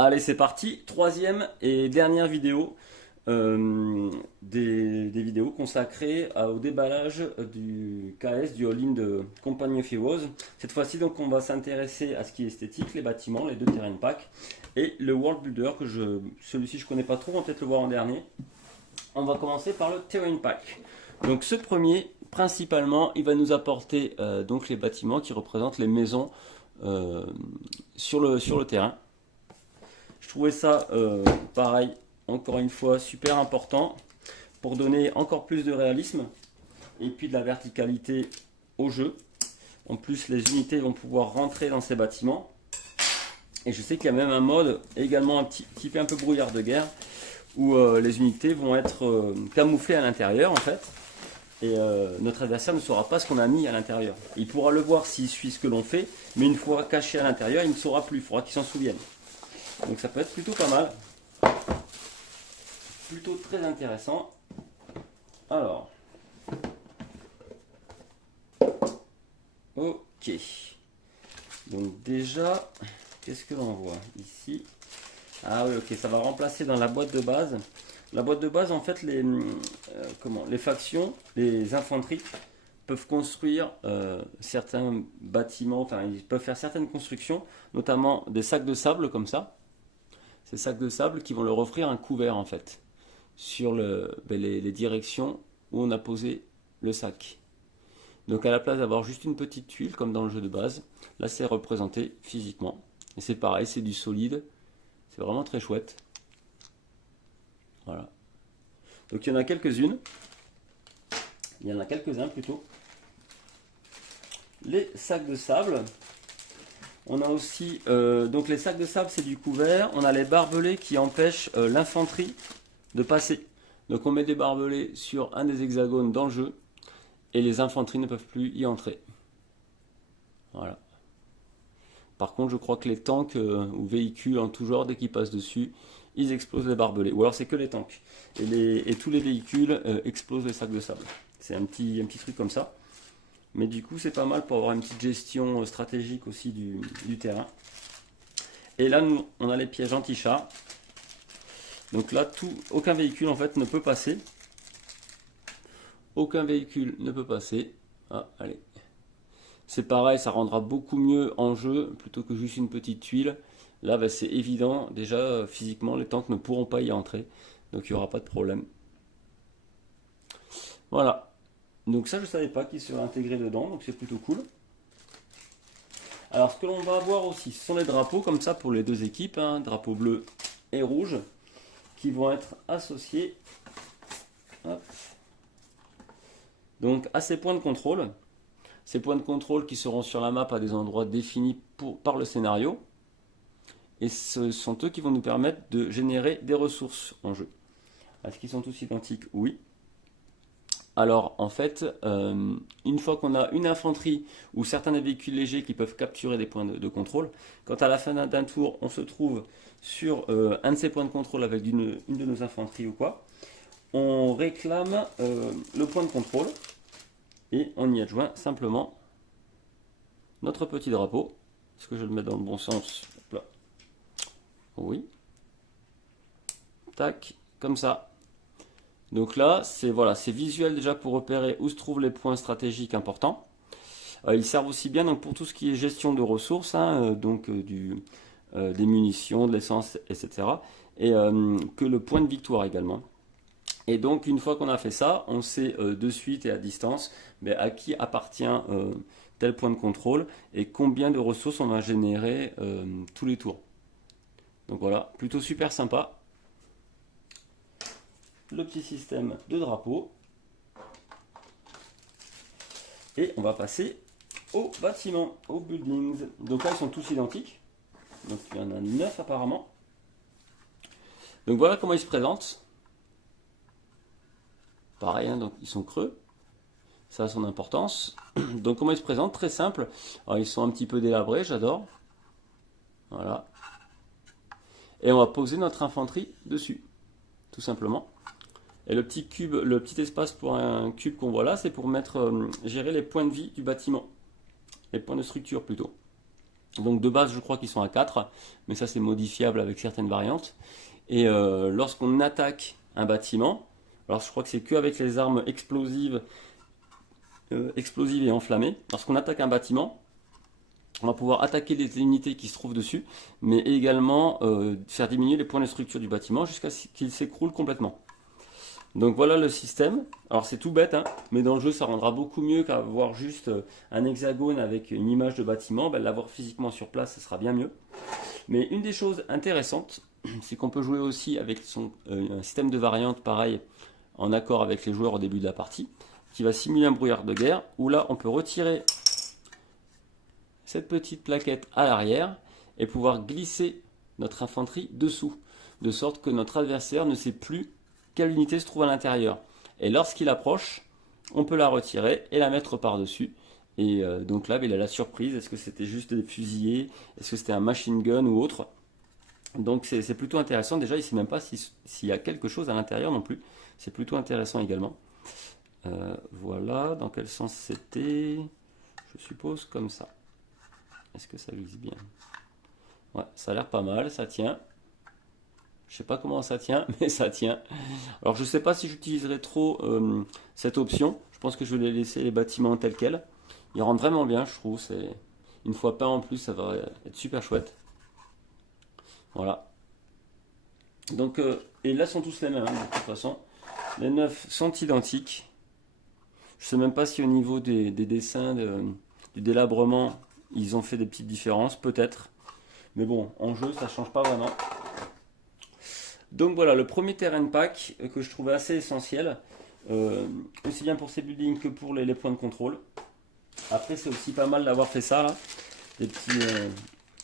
Allez, c'est parti. Troisième et dernière vidéo des vidéos consacrées au déballage du KS, du All-in de Company of Heroes. Cette fois-ci, donc, on va s'intéresser à ce qui est esthétique, les bâtiments, les deux terrain pack et le World Builder celui-ci je connais pas trop, on va peut-être le voir en dernier. On va commencer par le terrain pack. Donc, ce premier, principalement, il va nous apporter donc les bâtiments qui représentent les maisons sur le terrain. Je trouvais ça, pareil, encore une fois, super important pour donner encore plus de réalisme et puis de la verticalité au jeu. En plus, les unités vont pouvoir rentrer dans ces bâtiments. Et je sais qu'il y a même un mode, également un petit peu brouillard de guerre, où les unités vont être camouflées à l'intérieur, en fait. Et notre adversaire ne saura pas ce qu'on a mis à l'intérieur. Il pourra le voir s'il suit ce que l'on fait, mais une fois caché à l'intérieur, il ne saura plus, il faudra qu'il s'en souvienne. Donc ça peut être plutôt pas mal. Plutôt très intéressant. Alors. Ok. Donc déjà, qu'est-ce que l'on voit ici? Ah oui, ok, ça va remplacer dans la boîte de base. La boîte de base, en fait, les factions, les infanteries peuvent construire certains bâtiments, enfin, ils peuvent faire certaines constructions, notamment des sacs de sable comme ça. Ces sacs de sable qui vont leur offrir un couvert en fait sur les directions où on a posé le sac. Donc à la place d'avoir juste une petite tuile comme dans le jeu de base, là c'est représenté physiquement. Et c'est pareil, c'est du solide, c'est vraiment très chouette. Voilà. Donc il y en a quelques-unes, il y en a quelques-uns plutôt. Les sacs de sable. On a aussi, donc les sacs de sable c'est du couvert, on a les barbelés qui empêchent l'infanterie de passer. Donc on met des barbelés sur un des hexagones dans le jeu et les infanteries ne peuvent plus y entrer. Voilà. Par contre je crois que les tanks ou véhicules en tout genre, dès qu'ils passent dessus, ils explosent les barbelés. Ou alors c'est que les tanks. Et tous les véhicules explosent les sacs de sable. C'est un petit truc comme ça. Mais du coup, c'est pas mal pour avoir une petite gestion stratégique aussi du terrain. Et là, nous, on a les pièges anti-char. Donc là, aucun véhicule en fait ne peut passer. Aucun véhicule ne peut passer. Ah, allez. C'est pareil, ça rendra beaucoup mieux en jeu plutôt que juste une petite tuile. Là, bah, c'est évident. Déjà, physiquement, les tanks ne pourront pas y entrer. Donc il n'y aura pas de problème. Voilà. Donc ça, je ne savais pas qu'il serait intégré dedans, donc c'est plutôt cool. Alors ce que l'on va avoir aussi, ce sont les drapeaux, comme ça pour les deux équipes, hein, drapeau bleu et rouge, qui vont être associés hop, donc à ces points de contrôle. Ces points de contrôle qui seront sur la map à des endroits définis par le scénario. Et ce sont eux qui vont nous permettre de générer des ressources en jeu. Est-ce qu'ils sont tous identiques? Oui. Alors en fait, une fois qu'on a une infanterie ou certains des véhicules légers qui peuvent capturer des points de contrôle, quand à la fin d'un tour on se trouve sur un de ces points de contrôle avec une de nos infanteries ou quoi, on réclame le point de contrôle et on y adjoint simplement notre petit drapeau. Est-ce que je vais le mettre dans le bon sens? Hop là. Oui. Tac, comme ça. Donc là, c'est voilà, c'est visuel déjà pour repérer où se trouvent les points stratégiques importants. Ils servent aussi bien donc, pour tout ce qui est gestion de ressources, hein, donc des munitions, de l'essence, etc. Et que le point de victoire également. Et donc une fois qu'on a fait ça, on sait de suite et à distance à qui appartient tel point de contrôle et combien de ressources on va générer tous les tours. Donc voilà, plutôt super sympa. Le petit système de drapeau. Et on va passer aux bâtiments, aux buildings. Donc là, ils sont tous identiques. Donc il y en a 9 apparemment. Donc voilà comment ils se présentent. Pareil, hein, donc ils sont creux. Ça a son importance. Donc comment ils se présentent? Très simple. Alors, ils sont un petit peu délabrés, j'adore. Voilà. Et on va poser notre infanterie dessus. Tout simplement. Et le petit cube, le petit espace pour un cube qu'on voit là, c'est pour gérer les points de vie du bâtiment. Les points de structure plutôt. Donc de base, je crois qu'ils sont à 4, mais ça c'est modifiable avec certaines variantes. Et lorsqu'on attaque un bâtiment, alors je crois que c'est qu'avec les armes explosives et enflammées, lorsqu'on attaque un bâtiment, on va pouvoir attaquer les unités qui se trouvent dessus, mais également faire diminuer les points de structure du bâtiment jusqu'à ce qu'il s'écroule complètement. Donc voilà le système. Alors c'est tout bête, hein, mais dans le jeu ça rendra beaucoup mieux qu'avoir juste un hexagone avec une image de bâtiment. Ben, l'avoir physiquement sur place, ça sera bien mieux. Mais une des choses intéressantes, c'est qu'on peut jouer aussi avec un système de variante pareil, en accord avec les joueurs au début de la partie, qui va simuler un brouillard de guerre, où là on peut retirer cette petite plaquette à l'arrière et pouvoir glisser notre infanterie dessous, de sorte que notre adversaire ne sait plus quelle unité se trouve à l'intérieur. Et lorsqu'il approche, on peut la retirer et la mettre par-dessus. Et donc là, il a la surprise. Est-ce que c'était juste des fusillés? Est-ce que c'était un machine gun ou autre? Donc c'est plutôt intéressant. Déjà, il ne sait même pas s'il y a quelque chose à l'intérieur non plus. C'est plutôt intéressant également. Voilà, dans quel sens c'était? Je suppose comme ça. Est-ce que ça glisse bien? Ouais, ça a l'air pas mal, ça tient. Je sais pas comment ça tient, mais ça tient. Alors je sais pas si j'utiliserai trop cette option. Je pense que je vais laisser les bâtiments tels quels. Ils rendent vraiment bien, je trouve. C'est une fois peint en plus, ça va être super chouette. Voilà. Donc et là sont tous les mêmes, hein, de toute façon. Les 9 sont identiques. Je sais même pas si au niveau des dessins, du délabrement, ils ont fait des petites différences, peut-être. Mais bon, en jeu, ça change pas vraiment. Donc voilà, le premier terrain pack que je trouvais assez essentiel, aussi bien pour ces buildings que pour les points de contrôle. Après, c'est aussi pas mal d'avoir fait ça là,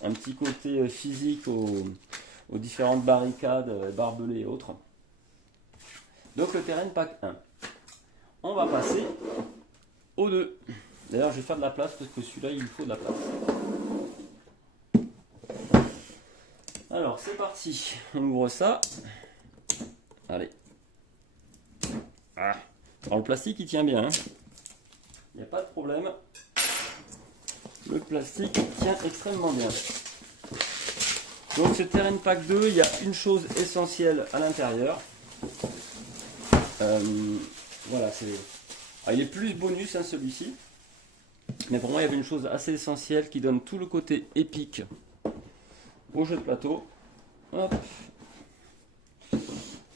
un petit côté physique aux différentes barricades, barbelés et autres. Donc le terrain pack 1. On va passer au 2. D'ailleurs, je vais faire de la place parce que celui-là, il lui faut de la place. Alors, c'est parti. On ouvre ça. Allez. Ah. Alors, le plastique, il tient bien. Il n'y a pas de problème. Le plastique tient extrêmement bien. Donc, ce Terrain Pack 2, il y a une chose essentielle à l'intérieur. Voilà, c'est... il est plus bonus, hein, celui-ci. Mais pour moi, il y avait une chose assez essentielle qui donne tout le côté épique au jeu de plateau. Hop.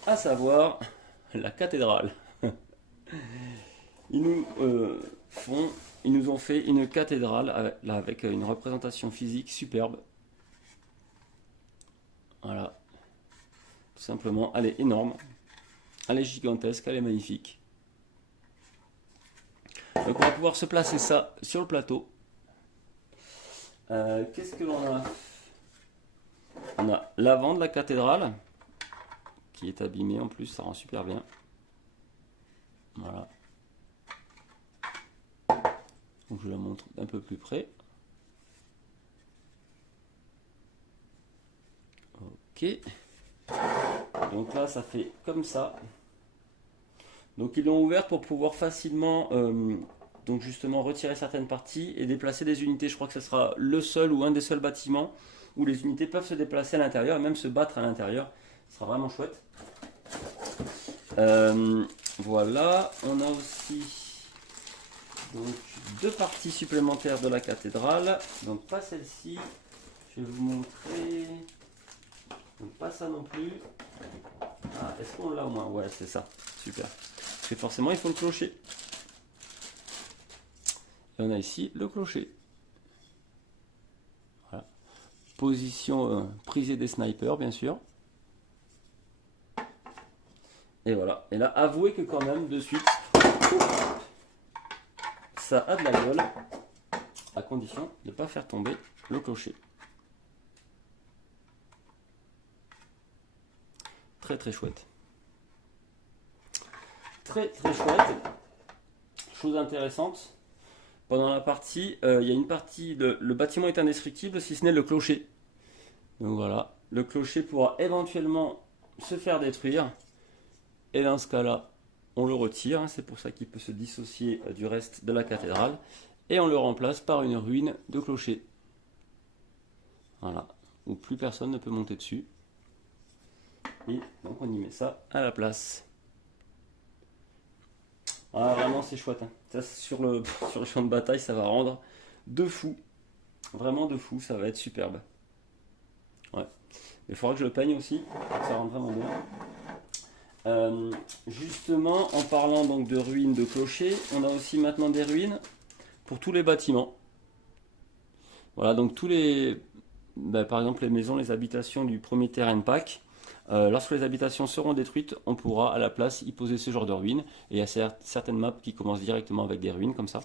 À savoir la cathédrale. Ils nous ont fait une cathédrale avec une représentation physique superbe. Voilà. Tout simplement, elle est énorme. Elle est gigantesque, elle est magnifique. Donc on va pouvoir se placer ça sur le plateau. Qu'est-ce que l'on a? On a l'avant de la cathédrale qui est abîmé en plus, ça rend super bien. Voilà. Donc je la montre d'un peu plus près. Ok. Donc là ça fait comme ça. Donc ils l'ont ouvert pour pouvoir facilement donc justement retirer certaines parties et déplacer des unités. Je crois que ce sera le seul ou un des seuls bâtiments où les unités peuvent se déplacer à l'intérieur et même se battre à l'intérieur. Ce sera vraiment chouette. Voilà, on a aussi donc, 2 parties supplémentaires de la cathédrale. Donc pas celle-ci. Je vais vous montrer. Donc pas ça non plus. Ah, est-ce qu'on l'a au moins? Ouais, c'est ça. Super. Parce que forcément, il faut le clocher. Et on a ici le clocher. Voilà. Position prisée des snipers, bien sûr. Et voilà. Et là, avouez que quand même, de suite, ça a de la gueule, à condition de ne pas faire tomber le clocher. Très très chouette. Très très chouette. Chose intéressante, pendant la partie, il y a une partie, le bâtiment est indestructible si ce n'est le clocher. Donc voilà, le clocher pourra éventuellement se faire détruire. Et dans ce cas-là, on le retire. C'est pour ça qu'il peut se dissocier du reste de la cathédrale. Et on le remplace par une ruine de clocher. Voilà, où plus personne ne peut monter dessus. Et donc on y met ça à la place. Ah, vraiment c'est chouette, hein. Ça, sur le champ de bataille, ça va rendre de fou. Vraiment de fou, ça va être superbe. Ouais. Il faudra que je le peigne aussi, pour que ça rende vraiment bien. Justement, en parlant donc de ruines de clochers, on a aussi maintenant des ruines pour tous les bâtiments. Voilà, donc tous les, par exemple les maisons, les habitations du premier terrain pack, lorsque les habitations seront détruites, on pourra à la place y poser ce genre de ruines. Et il y a certaines maps qui commencent directement avec des ruines comme ça.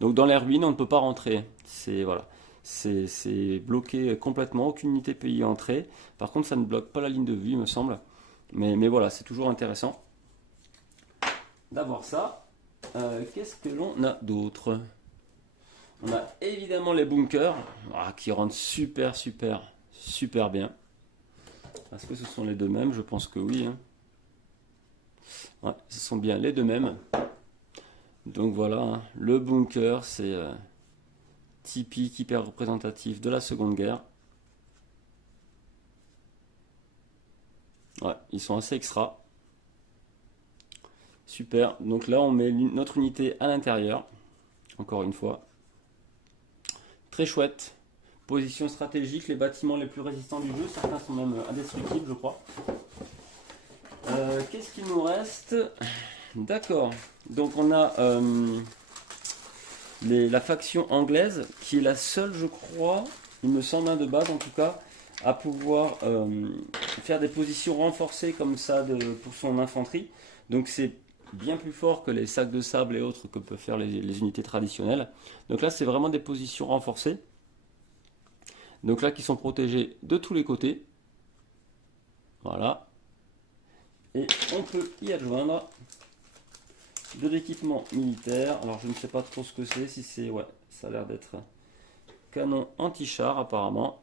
Donc dans les ruines, on ne peut pas rentrer. C'est voilà, c'est bloqué complètement, aucune unité peut y entrer. Par contre, ça ne bloque pas la ligne de vue, il me semble. Mais voilà, c'est toujours intéressant d'avoir ça. Qu'est-ce que l'on a d'autre? On a évidemment les bunkers qui rendent super bien. Est-ce que ce sont les deux mêmes? Je pense que oui, hein. Ouais, ce sont bien les deux mêmes. Donc voilà, hein, le bunker, c'est typique, hyper représentatif de la Seconde Guerre. Ouais, ils sont assez extra. Super. Donc là, on met notre unité à l'intérieur. Encore une fois. Très chouette. Position stratégique, les bâtiments les plus résistants du jeu. Certains sont même indestructibles, je crois. Qu'est-ce qu'il nous reste? D'accord. Donc on a la faction anglaise, qui est la seule, je crois, il me semble, de base en tout cas, à pouvoir faire des positions renforcées comme ça pour son infanterie. Donc c'est bien plus fort que les sacs de sable et autres que peuvent faire les unités traditionnelles. Donc là, c'est vraiment des positions renforcées. Donc là, qui sont protégées de tous les côtés. Voilà. Et on peut y adjoindre de l'équipement militaire. Alors je ne sais pas trop ce que c'est, si c'est... Ouais, ça a l'air d'être canon anti-char apparemment.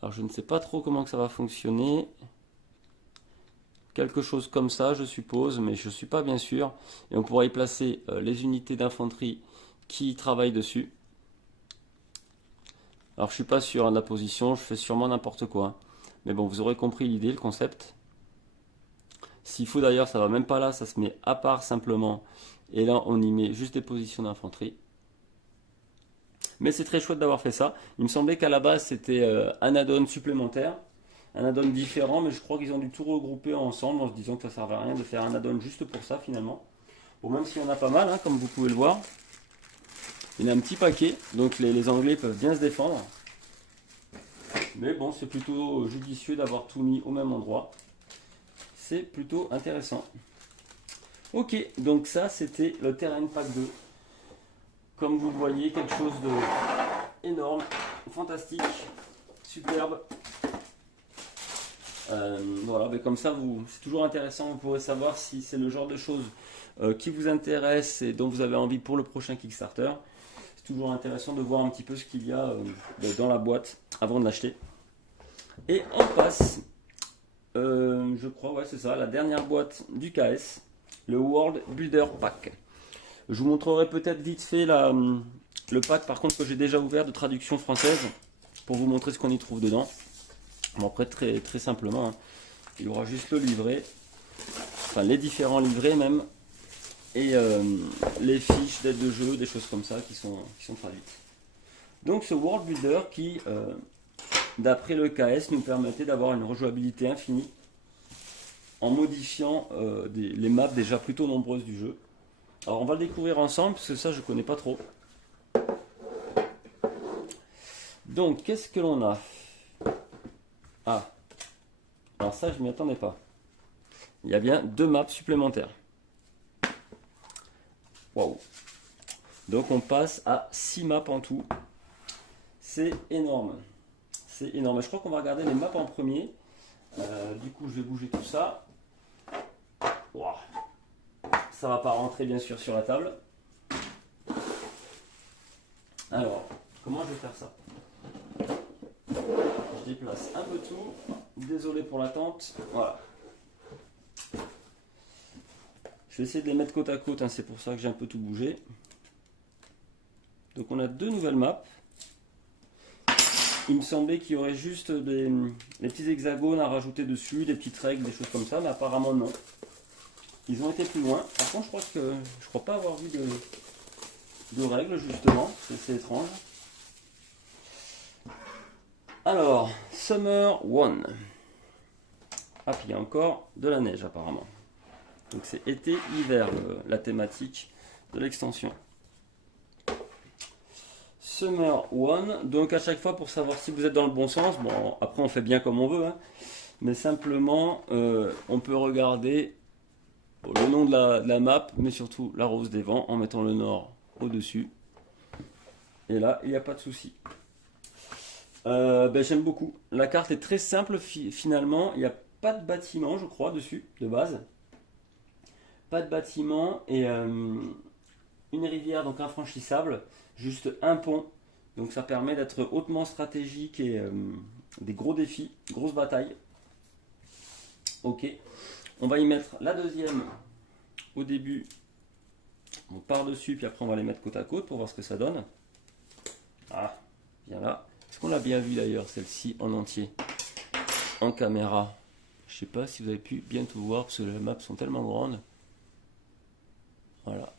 Alors je ne sais pas trop comment que ça va fonctionner. Quelque chose comme ça, je suppose, mais je ne suis pas bien sûr. Et on pourra y placer les unités d'infanterie qui travaillent dessus. Alors je suis pas sûr de la position, je fais sûrement n'importe quoi. Mais bon, vous aurez compris l'idée, le concept. S'il faut d'ailleurs, ça va même pas là, ça se met à part simplement. Et là, on y met juste des positions d'infanterie. Mais c'est très chouette d'avoir fait ça. Il me semblait qu'à la base, c'était un add-on supplémentaire. Un add-on différent, mais je crois qu'ils ont dû tout regrouper ensemble en se disant que ça ne servait à rien de faire un add-on juste pour ça finalement. Bon, même si on a pas mal, hein, comme vous pouvez le voir. Il y en a un petit paquet, donc les Anglais peuvent bien se défendre. Mais bon, c'est plutôt judicieux d'avoir tout mis au même endroit. C'est plutôt intéressant. Ok, donc ça c'était le Terrain Pack 2. Comme vous le voyez, quelque chose de énorme, fantastique, superbe. Voilà, mais comme ça, c'est toujours intéressant, vous pourrez savoir si c'est le genre de choses qui vous intéresse et dont vous avez envie pour le prochain Kickstarter. C'est toujours intéressant de voir un petit peu ce qu'il y a dans la boîte avant de l'acheter. Et on passe, je crois, ouais c'est ça, la dernière boîte du KS, le World Builder Pack. Je vous montrerai peut-être vite fait le pack par contre que j'ai déjà ouvert de traduction française pour vous montrer ce qu'on y trouve dedans. Bon, après très simplement, hein. Il y aura juste le livret, enfin les différents livrets même, et les fiches d'aide de jeu, des choses comme ça qui sont traduites. Donc ce World Builder qui, d'après le KS, nous permettait d'avoir une rejouabilité infinie en modifiant les maps déjà plutôt nombreuses du jeu. Alors on va le découvrir ensemble parce que ça je connais pas trop. Donc qu'est-ce que l'on a? Ah, alors ça je m'y attendais pas. Il y a bien 2 maps supplémentaires. Waouh. Donc on passe à 6 maps en tout. C'est énorme. C'est énorme. Je crois qu'on va regarder les maps en premier. Du coup je vais bouger tout ça. Wow. Ça va pas rentrer bien sûr sur la table. Alors, comment je vais faire ça? Je déplace un peu tout. Désolé pour l'attente. Voilà. Je vais essayer de les mettre côte à côte, hein, c'est pour ça que j'ai un peu tout bougé. Donc on a 2 nouvelles maps. il me semblait qu'il y aurait juste des petits hexagones à rajouter dessus, des petites règles, des choses comme ça, mais apparemment non. Ils ont été plus loin. Par contre, je crois pas avoir vu de règles justement. C'est étrange. Alors, Summer One. Ah, puis il y a encore de la neige apparemment. Donc c'est été-hiver la thématique de l'extension. Summer One, donc à chaque fois pour savoir si vous êtes dans le bon sens, bon après on fait bien comme on veut, hein, mais simplement on peut regarder le nom de la map, mais surtout la rose des vents en mettant le nord au-dessus. Et là il n'y a pas de souci. J'aime beaucoup. La carte est très simple finalement, il n'y a pas de bâtiment je crois dessus, de base. Pas de bâtiment et une rivière donc infranchissable, juste un pont. Donc ça permet d'être hautement stratégique et des gros défis, grosses batailles. Ok, on va y mettre la deuxième au début. On part dessus puis après on va les mettre côte à côte pour voir ce que ça donne. Ah, bien là. Est-ce qu'on l'a bien vu d'ailleurs celle-ci en entier, en caméra? Je sais pas si vous avez pu bien tout voir parce que les maps sont tellement grandes. Voilà.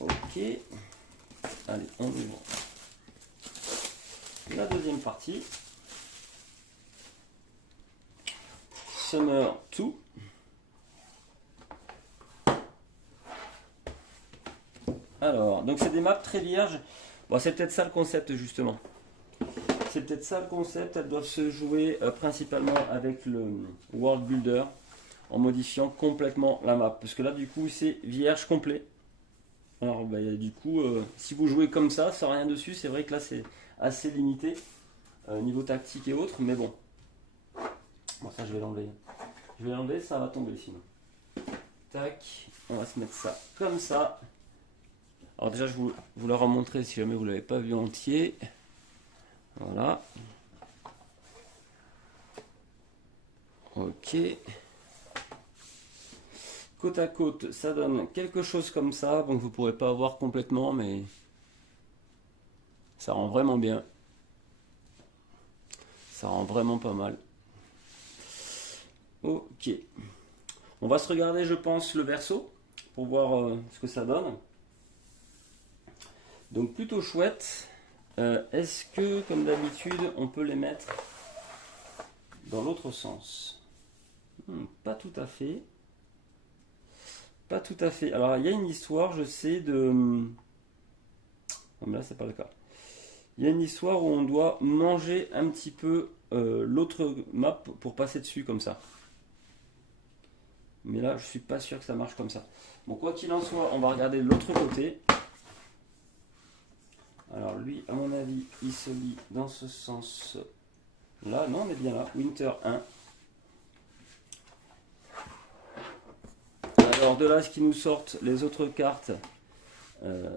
Ok. Allez, on ouvre la deuxième partie. Summer 2. Alors, donc c'est des maps très vierges. Bon, c'est peut-être ça le concept justement. C'est peut-être ça le concept. Elles doivent se jouer principalement avec le World Builder en modifiant complètement la map. Parce que là, du coup, c'est vierge complet. Alors, du coup, si vous jouez comme ça, sans rien dessus, c'est vrai que là, c'est assez limité niveau tactique et autres. Mais bon. Bon, ça, je vais l'enlever. Je vais l'enlever, ça va tomber sinon. Tac. On va se mettre ça comme ça. Alors déjà, je vous la remontrer si jamais vous ne l'avez pas vu entier. Voilà. Ok. Côte à côte, ça donne quelque chose comme ça. Donc vous ne pourrez pas voir complètement, mais ça rend vraiment bien. Ça rend vraiment pas mal. Ok. On va se regarder, je pense, le verso pour voir ce que ça donne. Donc plutôt chouette. Est-ce que, comme d'habitude, on peut les mettre dans l'autre sens? Pas tout à fait. Pas tout à fait. Alors il y a une histoire, je sais, de... Non, mais là c'est pas le cas. Il y a une histoire où on doit manger un petit peu l'autre map pour passer dessus comme ça. Mais là je suis pas sûr que ça marche comme ça. Bon, quoi qu'il en soit, on va regarder l'autre côté. Alors lui, à mon avis, il se lit dans ce sens là. Non, on est bien là. Winter 1. Alors de là, ce qui nous sortent les autres cartes,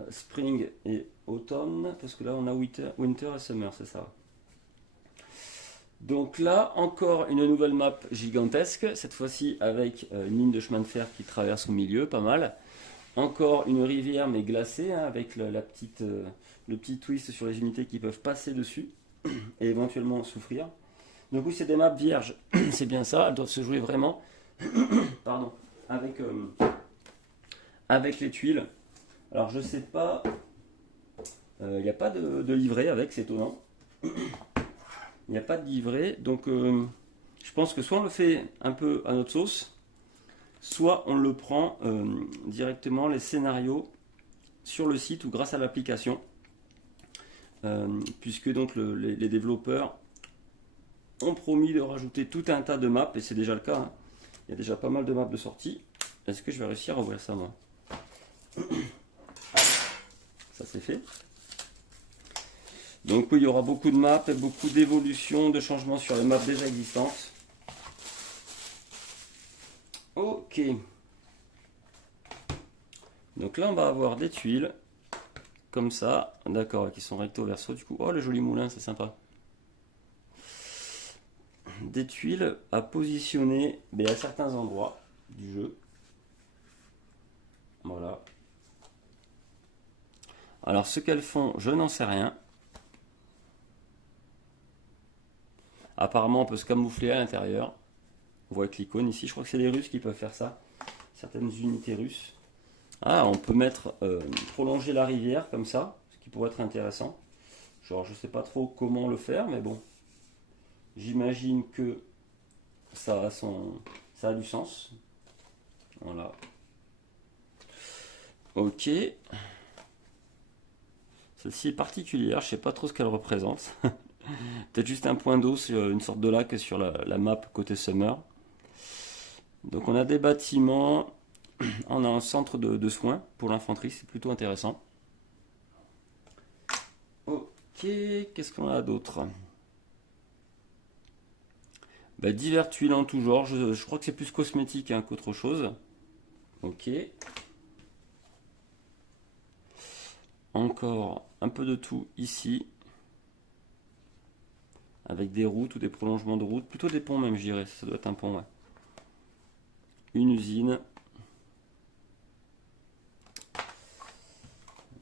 Spring et Automne, parce que là on a Winter et Summer, c'est ça. Donc là, encore une nouvelle map gigantesque, cette fois-ci avec une ligne de chemin de fer qui traverse au milieu, pas mal. Encore une rivière mais glacée, hein, avec le petit twist sur les unités qui peuvent passer dessus et éventuellement souffrir. Donc oui, c'est des maps vierges, c'est bien ça, elles doivent se jouer vraiment pardon, avec les tuiles. Alors je sais pas, il n'y a pas de livret avec, c'est étonnant. Il n'y a pas de livret, donc je pense que soit on le fait un peu à notre sauce, soit on le prend directement les scénarios sur le site ou grâce à l'application, puisque donc les développeurs ont promis de rajouter tout un tas de maps, et c'est déjà le cas, hein. Il y a déjà pas mal de maps de sortie. Est-ce que je vais réussir à ouvrir ça moi? Ça c'est fait. Donc oui, il y aura beaucoup de maps et beaucoup d'évolutions, de changements sur les maps déjà existantes. Ok. Donc là on va avoir des tuiles comme ça, d'accord, qui sont recto verso du coup. Oh le joli moulin, c'est sympa. Des tuiles à positionner à certains endroits du jeu. Voilà. Alors ce qu'elles font, je n'en sais rien. Apparemment, on peut se camoufler à l'intérieur. On voit avec l'icône ici. Je crois que c'est les Russes qui peuvent faire ça. Certaines unités russes. Ah, on peut mettre prolonger la rivière comme ça, ce qui pourrait être intéressant. Genre, je sais pas trop comment le faire, mais bon. J'imagine que ça a du sens. Voilà. Ok. Celle-ci est particulière, je sais pas trop ce qu'elle représente. Peut-être juste un point d'eau sur une sorte de lac sur la map côté Summer. Donc on a des bâtiments, on a un centre de soins pour l'infanterie, c'est plutôt intéressant. Ok, qu'est-ce qu'on a d'autre? Bah, divers tuiles en tout genre, je crois que c'est plus cosmétique hein, qu'autre chose. Ok. Encore un peu de tout ici. Avec des routes ou des prolongements de routes. Plutôt des ponts même, je dirais. Ça doit être un pont, ouais. Une usine.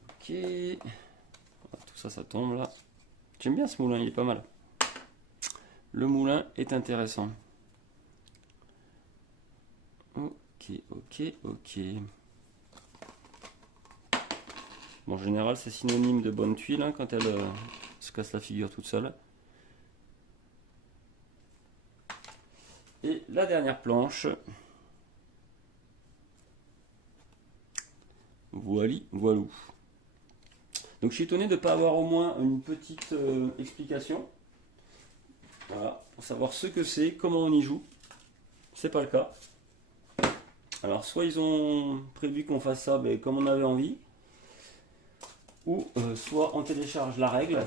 Ok. Tout ça, ça tombe là. J'aime bien ce moulin, il est pas mal. Le moulin est intéressant. Ok, ok, ok. Bon, en général, c'est synonyme de bonne tuile hein, quand elle se casse la figure toute seule. Et la dernière planche. Voili, voilou. Donc je suis étonné de ne pas avoir au moins une petite explication. Voilà, pour savoir ce que c'est, comment on y joue. C'est pas le cas. Alors soit ils ont prévu qu'on fasse ça comme on avait envie, ou soit on télécharge la règle.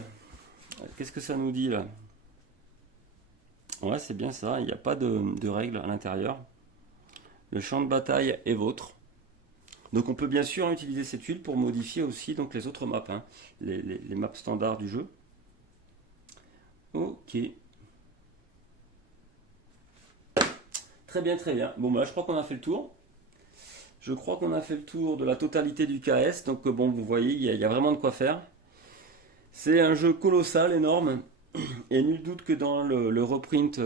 Qu'est-ce que ça nous dit là? Ouais, c'est bien ça, il n'y a pas de règle à l'intérieur. Le champ de bataille est vôtre. Donc on peut bien sûr utiliser cette tuile pour modifier aussi donc, les autres maps, hein, les maps standards du jeu. Ok. Très bien, très bien. Bon, bah, je crois qu'on a fait le tour. Je crois qu'on a fait le tour de la totalité du KS. Donc bon, vous voyez, il y a vraiment de quoi faire. C'est un jeu colossal, énorme. Et nul doute que dans le reprint,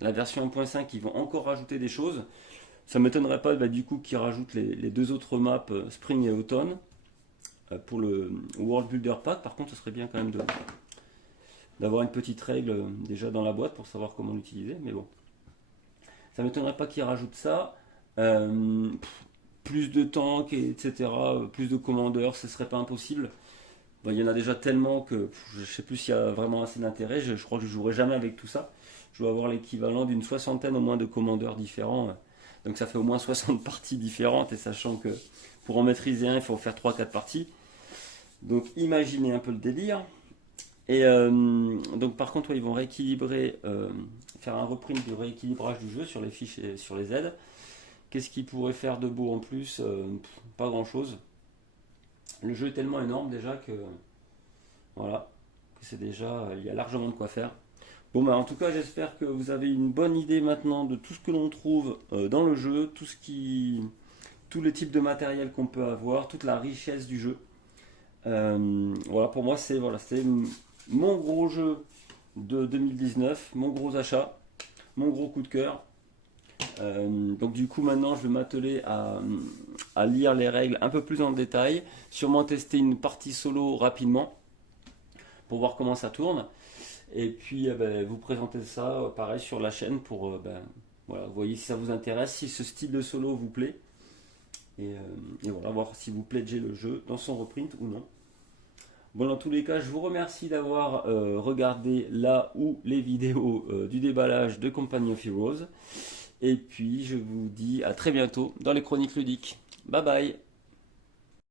la version 1.5, ils vont encore rajouter des choses. Ça ne m'étonnerait pas du coup qu'ils rajoutent les deux autres maps, Spring et Automne, pour le World Builder Pack. Par contre, ce serait bien quand même d'avoir une petite règle déjà dans la boîte pour savoir comment l'utiliser. Mais bon, ça ne m'étonnerait pas qu'ils rajoutent ça. Plus de tanks, etc., plus de commandeurs, ce serait pas impossible. Bon, il y en a déjà tellement que je ne sais plus s'il y a vraiment assez d'intérêt. Je crois que je ne jouerai jamais avec tout ça. Je dois avoir l'équivalent d'une soixantaine au moins de commandeurs différents. Donc ça fait au moins 60 parties différentes. Et sachant que pour en maîtriser un, il faut faire 3-4 parties. Donc imaginez un peu le délire. Et donc par contre, ouais, ils vont rééquilibrer, faire un reprint du rééquilibrage du jeu sur les fiches et sur les aides. Qu'est-ce qu'ils pourraient faire de beau en plus? Pas grand-chose. Le jeu est tellement énorme déjà que voilà, que c'est déjà, il y a largement de quoi faire. Bon bah en tout cas j'espère que vous avez une bonne idée maintenant de tout ce que l'on trouve dans le jeu, tous les types de matériel qu'on peut avoir, toute la richesse du jeu. Voilà pour moi c'est mon gros jeu de 2019, mon gros achat, mon gros coup de cœur. Donc du coup maintenant je vais m'atteler à lire les règles un peu plus en détail, sûrement tester une partie solo rapidement pour voir comment ça tourne et puis vous présenter ça pareil sur la chaîne pour voilà, vous voyez si ça vous intéresse, si ce style de solo vous plaît et voilà, voir si vous pledgez le jeu dans son reprint ou non. Bon, dans tous les cas, je vous remercie d'avoir regardé là ou les vidéos du déballage de Company of Heroes. Et puis, je vous dis à très bientôt dans les chroniques ludiques. Bye bye!